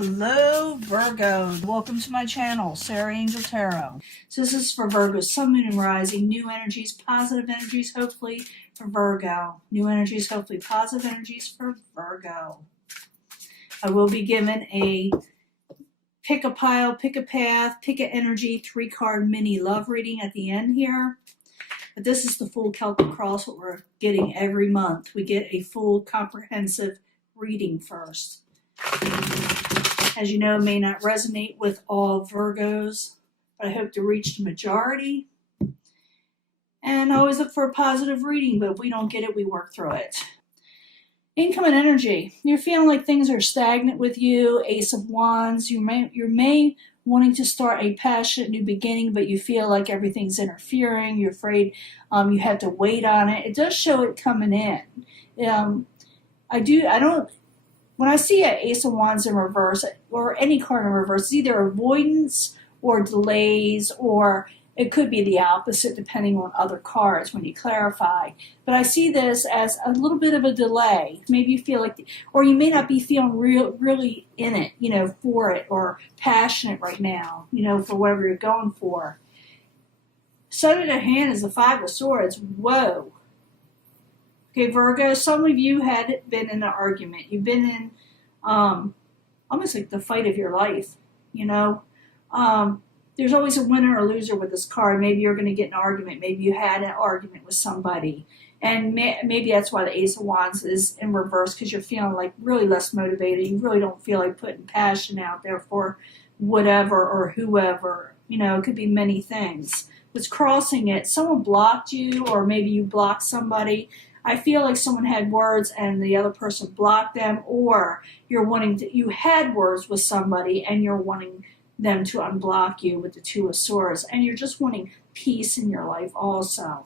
Hello Virgo, welcome to my channel, Sarah Angel Tarot. So this is for Virgo, Sun, Moon, and Rising, new energies, positive energies, hopefully for Virgo. New energies, hopefully positive energies for Virgo. I will be given a pick a pile, pick a path, pick an energy, 3-card mini love reading at the end here. But this is the full Celtic Cross, what we're getting every month. We get a full comprehensive reading first. As you know, it may not resonate with all Virgos, but I hope to reach the majority. And I always look for a positive reading, but if we don't get it, we work through it. Income and energy. You're feeling like things are stagnant with you. Ace of Wands. You're may wanting to start a passionate new beginning, but you feel like everything's interfering. You're afraid you have to wait on it. It does show it coming in. When I see an Ace of Wands in reverse, or any card in reverse, it's either avoidance or delays, or it could be the opposite depending on other cards when you clarify. But I see this as a little bit of a delay. Maybe you feel like, or you may not be feeling really in it, for it, or passionate right now, for whatever you're going for. Side of the hand is the Five of Swords. Whoa. Okay, Virgo, some of you had been in an argument. You've been in almost like the fight of your life, There's always a winner or loser with this card. Maybe you're going to get an argument. Maybe you had an argument with somebody. And maybe that's why the Ace of Wands is in reverse, because you're feeling like really less motivated. You really don't feel like putting passion out there for whatever or whoever. It could be many things. What's crossing it, someone blocked you, or maybe you blocked somebody. I feel like someone had words and the other person blocked them, or you had words with somebody and you're wanting them to unblock you with the Two of Swords, and you're just wanting peace in your life also.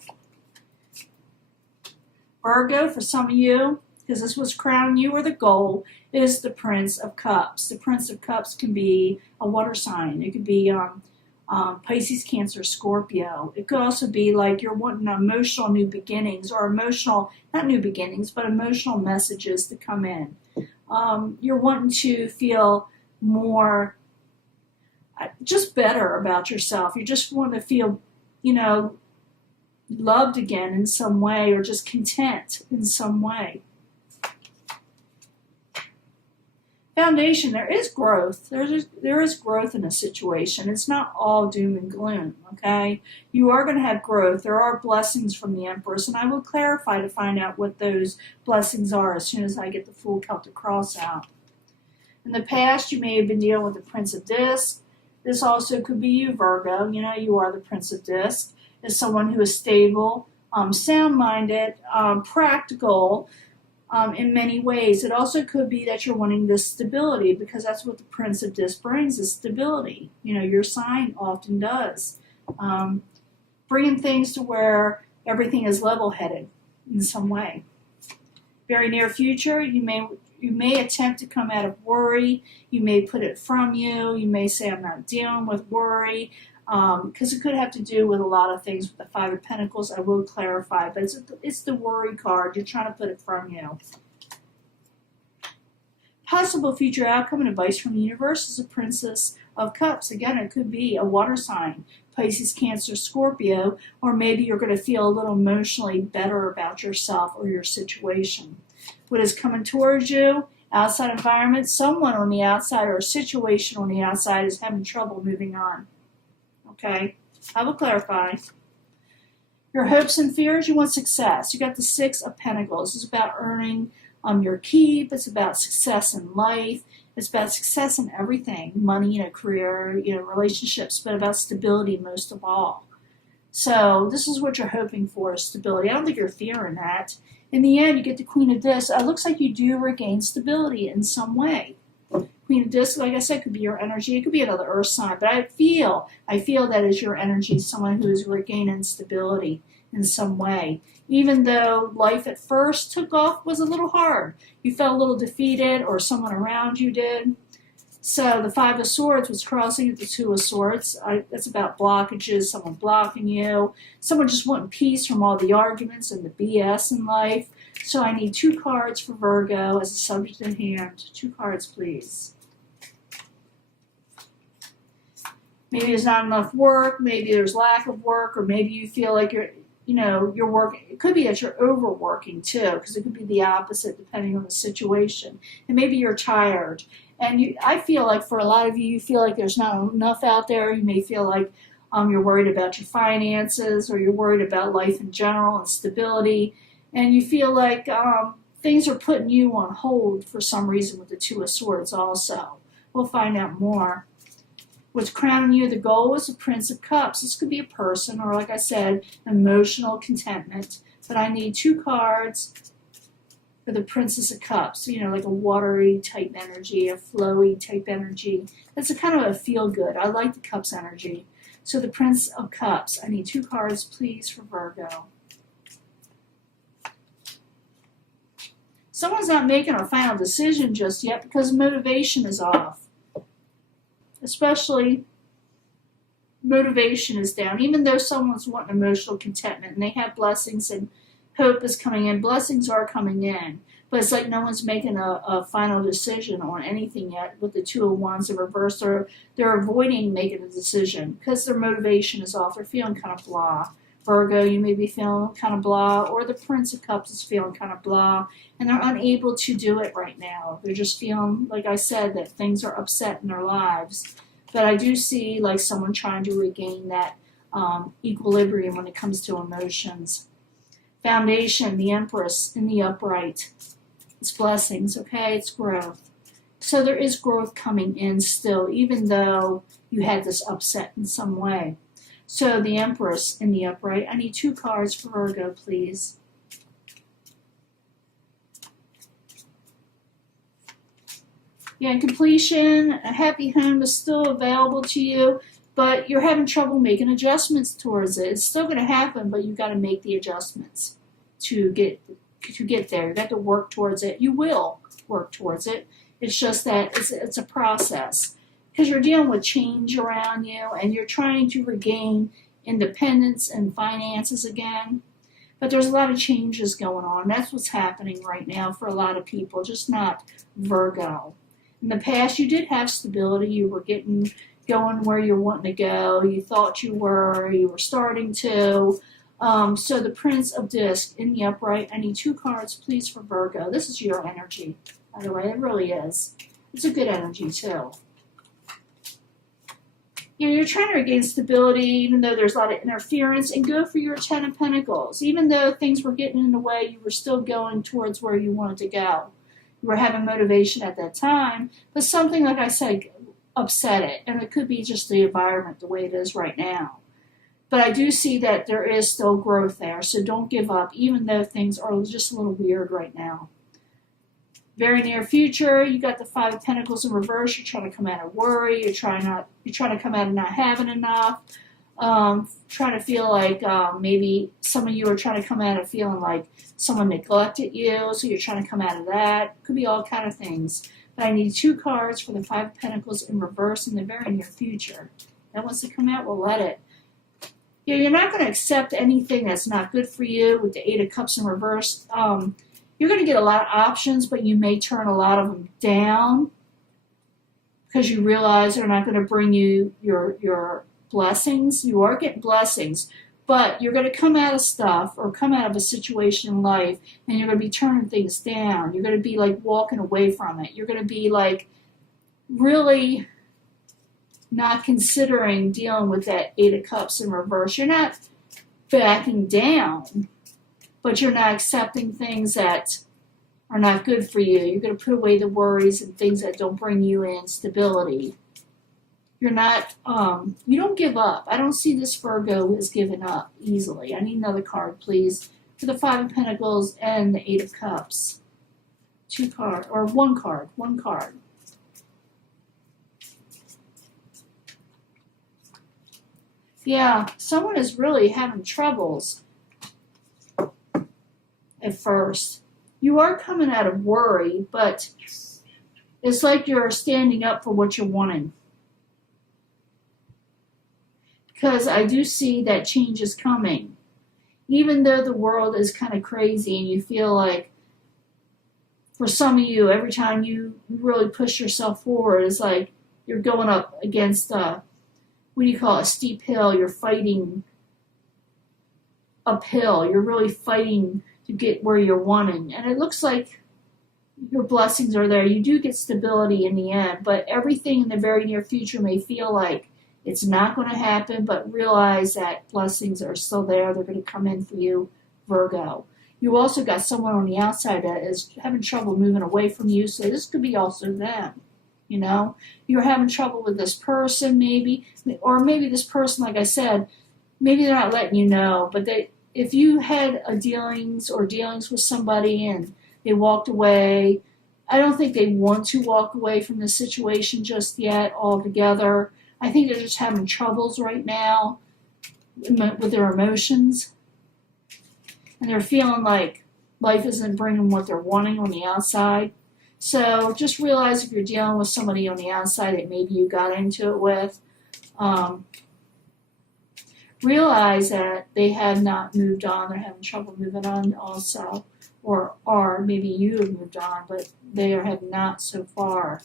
Virgo, for some of you, because this was crowning you or the goal, is the Prince of Cups. The Prince of Cups can be a water sign. It could be Pisces, Cancer, Scorpio. It could also be like you're wanting emotional new beginnings, or not new beginnings, but emotional messages to come in. You're wanting to feel more, just better about yourself. You just want to feel, loved again in some way, or just content in some way. Foundation, there is growth. There is growth in a situation. It's not all doom and gloom, okay? You are going to have growth. There are blessings from the Empress, and I will clarify to find out what those blessings are as soon as I get the full Celtic Cross out. In the past, you may have been dealing with the Prince of Discs. This also could be you, Virgo. You are the Prince of Discs. Is someone who is stable, sound-minded, practical, in many ways. It also could be that you're wanting this stability, because that's what the Prince of Discs brings, is stability. Your sign often does. Bringing things to where everything is level-headed in some way. Very near future, you may attempt to come out of worry. You may put it from you. You may say, I'm not dealing with worry. Because it could have to do with a lot of things with the Five of Pentacles. I will clarify, but it's the worry card. You're trying to put it from you. Possible future outcome and advice from the universe is a Princess of Cups. Again, it could be a water sign, Pisces, Cancer, Scorpio, or maybe you're going to feel a little emotionally better about yourself or your situation. What is coming towards you? Outside environment, someone on the outside or a situation on the outside is having trouble moving on. Okay, I will clarify. Your hopes and fears, you want success. You got the Six of Pentacles. It's about earning your keep. It's about success in life. It's about success in everything. Money, career, relationships, but about stability most of all. So this is what you're hoping for, stability. I don't think you're fearing that. In the end, you get the Queen of Discs. It looks like you do regain stability in some way. Queen of Discs, like I said, could be your energy. It could be another earth sign, but I feel that is your energy, someone who is regaining stability in some way. Even though life at first took off, was a little hard. You felt a little defeated, or someone around you did. So the Five of Swords was crossing at the Two of Swords. That's about blockages, someone blocking you, someone just wanting peace from all the arguments and the BS in life. So I need 2 cards for Virgo as a subject in hand. 2 cards, please. Maybe there's not enough work, maybe there's lack of work, or maybe you feel like you're working. It could be that you're overworking too, because it could be the opposite depending on the situation. And maybe you're tired. And I feel like for a lot of you, you feel like there's not enough out there. You may feel like you're worried about your finances, or you're worried about life in general and stability. And you feel like things are putting you on hold for some reason with the Two of Swords also. We'll find out more. What's crowning you, the goal is the Prince of Cups. This could be a person, or like I said, emotional contentment. But I need 2 cards for the Princess of Cups. Like a watery type energy, a flowy type energy. That's a kind of a feel good. I like the Cups energy. So the Prince of Cups. I need 2 cards, please, for Virgo. Someone's not making a final decision just yet because motivation is off. Especially motivation is down. Even though someone's wanting emotional contentment and they have blessings and hope is coming in, blessings are coming in. But it's like no one's making a final decision on anything yet with the Two of Wands in reverse. They're avoiding making a decision because their motivation is off. They're feeling kind of blah. Virgo, you may be feeling kind of blah, or the Prince of Cups is feeling kind of blah, and they're unable to do it right now. They're just feeling, like I said, that things are upset in their lives. But I do see like someone trying to regain that equilibrium when it comes to emotions. Foundation, the Empress in the upright. It's blessings, okay? It's growth. So there is growth coming in still, even though you had this upset in some way. So the Empress in the upright. I need 2 cards for Virgo, please. Yeah, completion, a happy home is still available to you, but you're having trouble making adjustments towards it. It's still going to happen, but you've got to make the adjustments to get there. You've got to work towards it. You will work towards it. It's just that it's a process. Because you're dealing with change around you and you're trying to regain independence and finances again. But there's a lot of changes going on. That's what's happening right now for a lot of people, just not Virgo. In the past, you did have stability. You were going where you're wanting to go. You thought you were starting to. So the Prince of Disc in the upright. I need 2 cards, please, for Virgo. This is your energy, by the way. It really is. It's a good energy, too. You're trying to regain stability, even though there's a lot of interference, and go for your 10 of Pentacles. Even though things were getting in the way, you were still going towards where you wanted to go. You were having motivation at that time, but something, like I said, upset it. And it could be just the environment, the way it is right now. But I do see that there is still growth there, so don't give up, even though things are just a little weird right now. Very near future, you got the 5 of Pentacles in reverse. You're trying to come out of worry. You're trying to come out of not having enough. Trying to feel like maybe some of you are trying to come out of feeling like someone neglected you, so you're trying to come out of that. Could be all kind of things. But I need 2 cards for the 5 of Pentacles in reverse in the very near future. That wants to come out, we'll let it. You're not going to accept anything that's not good for you with the 8 of Cups in reverse. You're going to get a lot of options, but you may turn a lot of them down because you realize they're not going to bring you your blessings. You are getting blessings, but you're going to come out of stuff or come out of a situation in life and you're going to be turning things down. You're going to be like walking away from it. You're going to be like really not considering dealing with that 8 of Cups in reverse. You're not backing down, but you're not accepting things that are not good for you. You're going to put away the worries and things that don't bring you in stability. You're not, you don't give up. I don't see this Virgo as giving up easily. I need another card, please, for the 5 of Pentacles and the 8 of Cups. 2 cards, or 1 card, 1 card. Yeah, someone is really having troubles at first. You are coming out of worry, but it's like you're standing up for what you're wanting. Because I do see that change is coming. Even though the world is kind of crazy and you feel like, for some of you, every time you really push yourself forward, it's like you're going up against what do you call it, a steep hill. You're fighting uphill. You're really fighting to get where you're wanting. And it looks like your blessings are there. You do get stability in the end, but everything in the very near future may feel like it's not going to happen, but realize that blessings are still there. They're going to come in for you, Virgo. You also got someone on the outside that is having trouble moving away from you, so this could be also them. You know, you're having trouble with this person maybe, or maybe this person, like I said, maybe they're not letting you know, but if you had a dealings with somebody and they walked away, I don't think they want to walk away from the situation just yet altogether. I think they're just having troubles right now with their emotions. And they're feeling like life isn't bringing what they're wanting on the outside. So just realize if you're dealing with somebody on the outside that maybe you got into it with, realize that they have not moved on. They're having trouble moving on also. Or maybe you have moved on, but they have not so far.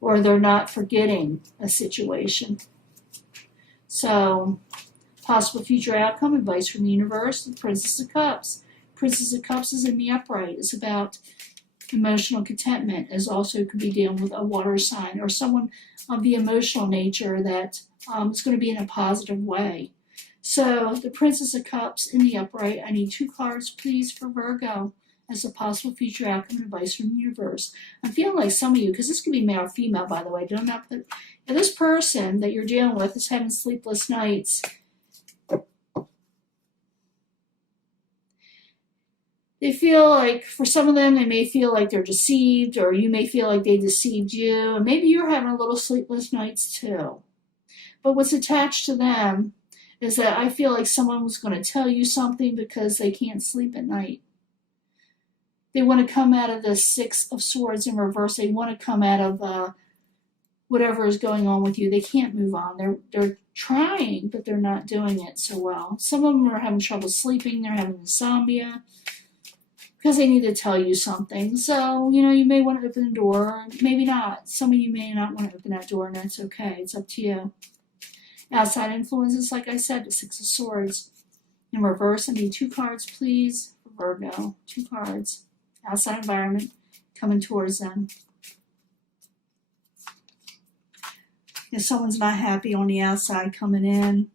Or they're not forgetting a situation. So, possible future outcome, advice from the universe, the Princess of Cups. Princess of Cups is in the upright. It's about emotional contentment. It also could be dealing with a water sign or someone of the emotional nature that is going to be in a positive way. So, the Princess of Cups in the upright. I need 2 cards, please, for Virgo as a possible future outcome and advice from the universe. I'm feeling like some of you, because this could be male or female, by the way. Do not put. If this person that you're dealing with is having sleepless nights, they feel like, for some of them, they may feel like they're deceived, or you may feel like they deceived you, and maybe you're having a little sleepless nights too. But what's attached to them is that I feel like someone was going to tell you something because they can't sleep at night. They want to come out of the 6 of Swords in reverse. They want to come out of whatever is going on with you. They can't move on. They're trying, but they're not doing it so well. Some of them are having trouble sleeping. They're having insomnia because they need to tell you something. So, you may want to open the door, maybe not. Some of you may not want to open that door, and that's okay. It's up to you. Outside influences, like I said, the 6 of Swords. In reverse, I need 2 cards, please, for Virgo. 2 cards. Outside environment coming towards them. If someone's not happy on the outside coming in,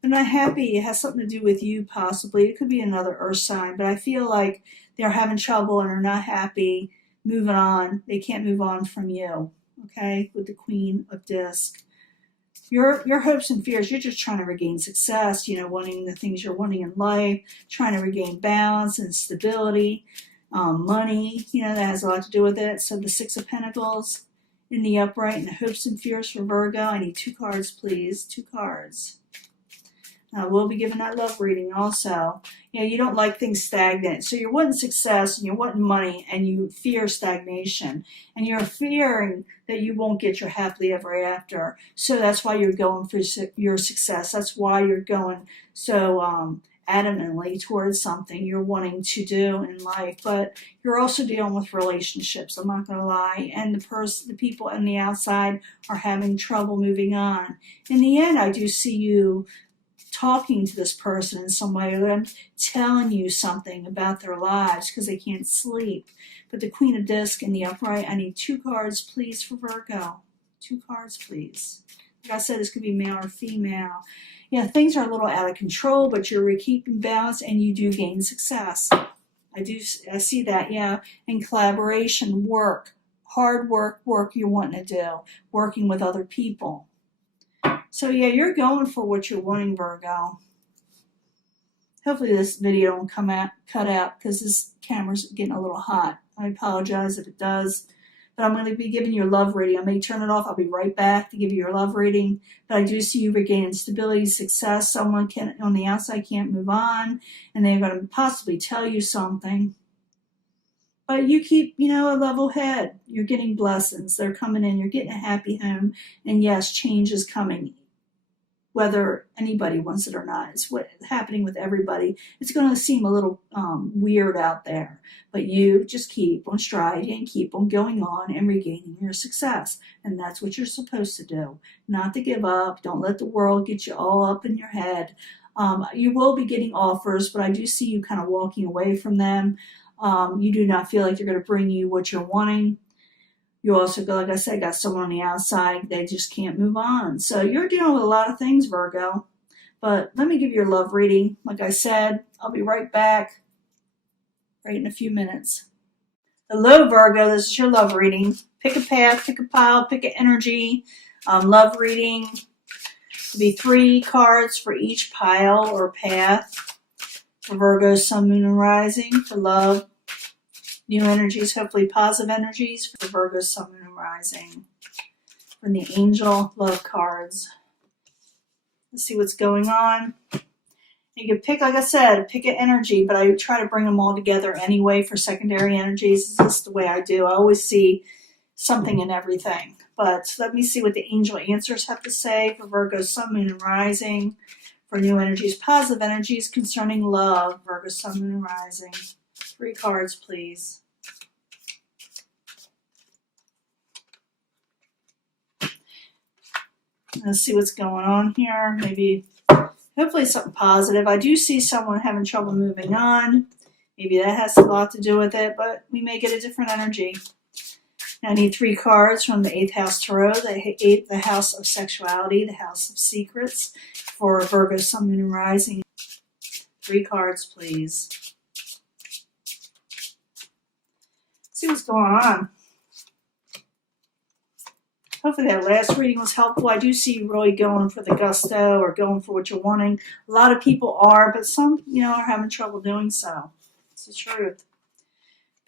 they're not happy. It has something to do with you, possibly. It could be another earth sign, but I feel like they're having trouble and are not happy moving on. They can't move on from you, okay, with the Queen of Discs. Your hopes and fears, you're just trying to regain success, wanting the things you're wanting in life, trying to regain balance and stability, money, that has a lot to do with it. So the 6 of Pentacles in the upright and the hopes and fears for Virgo. I need 2 cards, please. 2 cards. We'll be giving that love reading also. You don't like things stagnant. So you're wanting success and you're wanting money and you fear stagnation. And you're fearing that you won't get your happily ever after. So that's why you're going for your success. That's why you're going so adamantly towards something you're wanting to do in life. But you're also dealing with relationships, I'm not going to lie. And the people on the outside are having trouble moving on. In the end, I do see you talking to this person in some way, or them telling you something about their lives because they can't sleep. But the Queen of Discs in the upright, I need 2 cards, please, for Virgo. 2 cards, please. Like I said, this could be male or female. Things are a little out of control, but you're keeping balance and you do gain success. I see that, and collaboration, work, hard work you're wanting to do, working with other people. So you're going for what you're wanting, Virgo. Hopefully this video won't cut out because this camera's getting a little hot. I apologize if it does. But I'm going to be giving you a love reading. I may turn it off. I'll be right back to give you your love reading. But I do see you regaining stability, success. Someone on the outside can't move on. And they're going to possibly tell you something. But you keep, a level head. You're getting blessings. They're coming in. You're getting a happy home. And yes, change is coming. whether anybody wants it or not. It's what's happening with everybody. It's going to seem a little weird out there, but you just keep on striding and keep on going on and regaining your success. And that's what you're supposed to do. Not to give up. Don't let the world get you all up in your head. You will be getting offers, but I do see you kind of walking away from them. You do not feel like they're going to bring you what you're wanting. You also, like I said, got someone on the outside. They just can't move on. So you're dealing with a lot of things, Virgo. But let me give you your love reading. Like I said, I'll be right back right in a few minutes. Hello, Virgo. This is your love reading. Pick a path, pick a pile, pick an energy. Love reading. It'll be 3 cards for each pile or path. For Virgo, Sun, Moon, and Rising. For love, new energies, hopefully positive energies. For Virgo, Sun, Moon, and Rising. From the Angel Love cards. Let's see what's going on. You can pick, like I said, pick an energy, but I try to bring them all together anyway for secondary energies. This is the way I do. I always see something in everything. But let me see what the angel answers have to say for Virgo, Sun, Moon, and Rising. For new energies, positive energies concerning love. Virgo, Sun, Moon, and Rising. 3 cards, please. Let's see what's going on here. Maybe, hopefully something positive. I do see someone having trouble moving on. Maybe that has a lot to do with it, but we may get a different energy. I need 3 cards from the 8th House Tarot, the House of Sexuality, the House of Secrets, for Virgo, Sun, Moon, and Rising. 3 cards, please. See what's going on. Hopefully that last reading was helpful. I do see you really going for the gusto or going for what you're wanting. A lot of people are, but some, are having trouble doing so. It's the truth.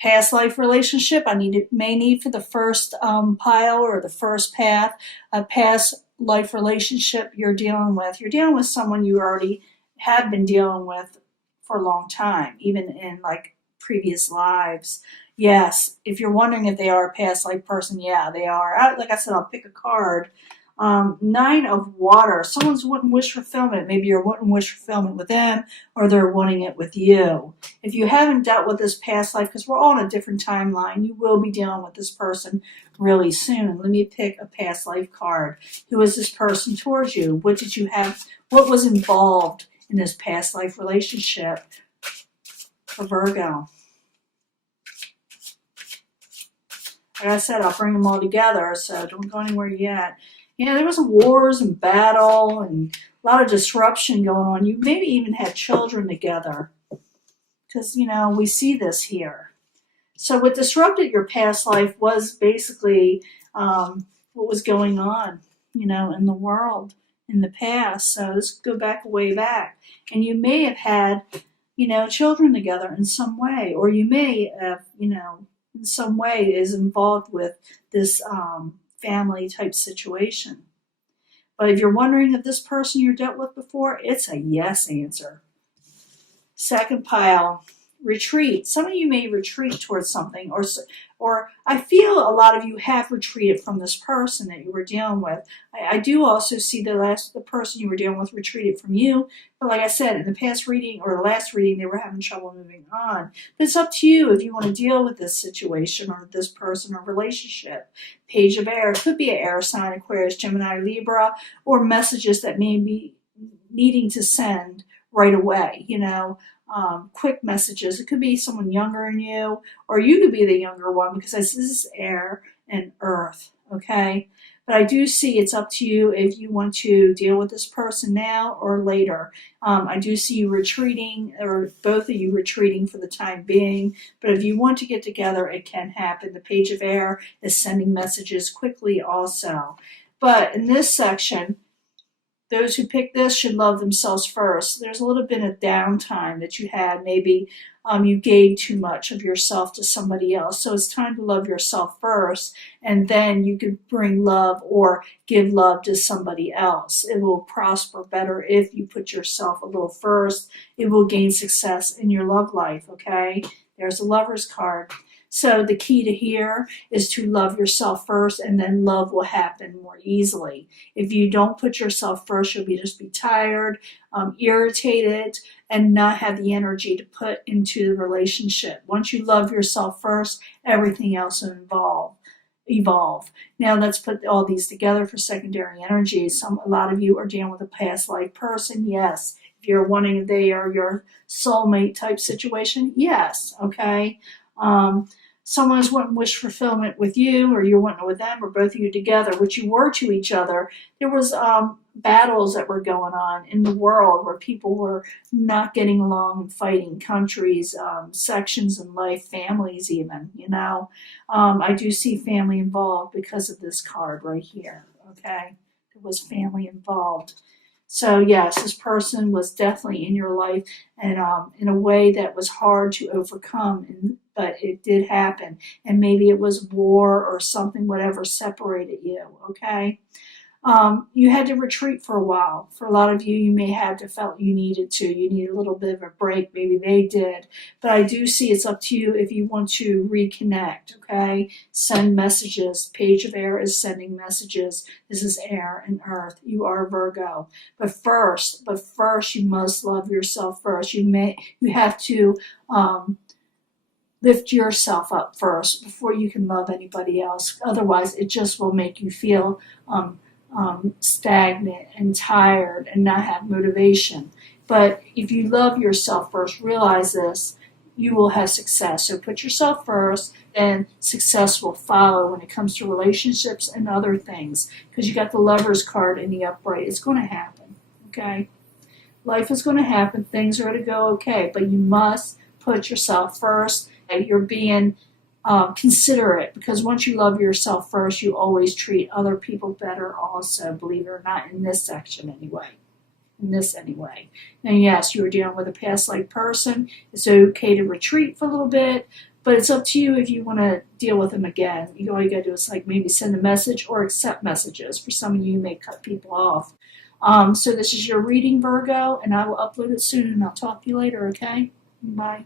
Past life relationship, may need for the first pile or the first path. A past life relationship you're dealing with. You're dealing with someone you already have been dealing with for a long time, even in like previous lives. Yes, if you're wondering if they are a past life person, yeah, they are. Like I said, I'll pick a card. 9 of Water. Someone's wanting wish fulfillment. Maybe you're wanting wish fulfillment with them, or they're wanting it with you. If you haven't dealt with this past life, because we're all on a different timeline, you will be dealing with this person really soon. Let me pick a past life card. Who is this person towards you? What did you have? What was involved in this past life relationship for Virgo? Like I said, I'll bring them all together, so don't go anywhere yet. There was wars and battle and a lot of disruption going on. You maybe even had children together because, we see this here. So what disrupted your past life was basically what was going on, in the world in the past. So let's go back way back. And you may have had, children together in some way, or you may have, in some way is involved with this family type situation. But if you're wondering if this person you dealt with before, it's a yes answer. Second pile, retreat. Some of you may retreat towards something, or I feel a lot of you have retreated from this person that you were dealing with. I do also see the person you were dealing with retreated from you. But like I said, in the past reading or the last reading, they were having trouble moving on. But it's up to you if you want to deal with this situation or this person or relationship. Page of Air could be an air sign, Aquarius, Gemini, Libra, or messages that may be needing to send right away, quick messages. It could be someone younger than you, or you could be the younger one, because this is air and earth, okay? But I do see it's up to you if you want to deal with this person now or later. I do see you retreating, or both of you retreating for the time being. But if you want to get together, it can happen. The Page of Air is sending messages quickly also. But in this section, those who pick this should love themselves first. There's a little bit of downtime that you had. Maybe you gave too much of yourself to somebody else. So it's time to love yourself first, and then you can bring love or give love to somebody else. It will prosper better if you put yourself a little first. It will gain success in your love life, okay? There's a Lover's card. So the key to here is to love yourself first, and then love will happen more easily. If you don't put yourself first, you'll just be tired, irritated, and not have the energy to put into the relationship. Once you love yourself first, everything else will evolve. Now let's put all these together for secondary energies. A lot of you are dealing with a past life person. Yes. If you're wanting, they are your soulmate type situation. Yes. Okay. Someone's wanting wish fulfillment with you, or you're wanting it with them, or both of you together, which you were to each other. There was battles that were going on in the world where people were not getting along and fighting, countries, sections in life, families even, I do see family involved because of this card right here, okay? There was family involved. So yes, this person was definitely in your life, and in a way that was hard to overcome, but it did happen. And maybe it was war or something, whatever separated you, okay? You had to retreat for a while. For a lot of you, you may have felt you needed to. You need a little bit of a break. Maybe they did. But I do see it's up to you if you want to reconnect, okay? Send messages. Page of Air is sending messages. This is air and earth. You are Virgo. But first, you must love yourself first. You have to lift yourself up first before you can love anybody else. Otherwise, it just will make you feel stagnant and tired and not have motivation. But if you love yourself first, realize this, you will have success. So put yourself first, and success will follow when it comes to relationships and other things. Because you got the Lover's card in the upright. It's going to happen, okay? Life is going to happen. Things are going to go okay. But you must put yourself first. You're being considerate, because once you love yourself first, you always treat other people better also, believe it or not, in this section anyway. And yes, you were dealing with a past life person. It's okay to retreat for a little bit, but it's up to you if you want to deal with them again. All you got to do is maybe send a message or accept messages. For some of you may cut people off. So this is your reading, Virgo, and I will upload it soon, and I'll talk to you later, okay? Bye.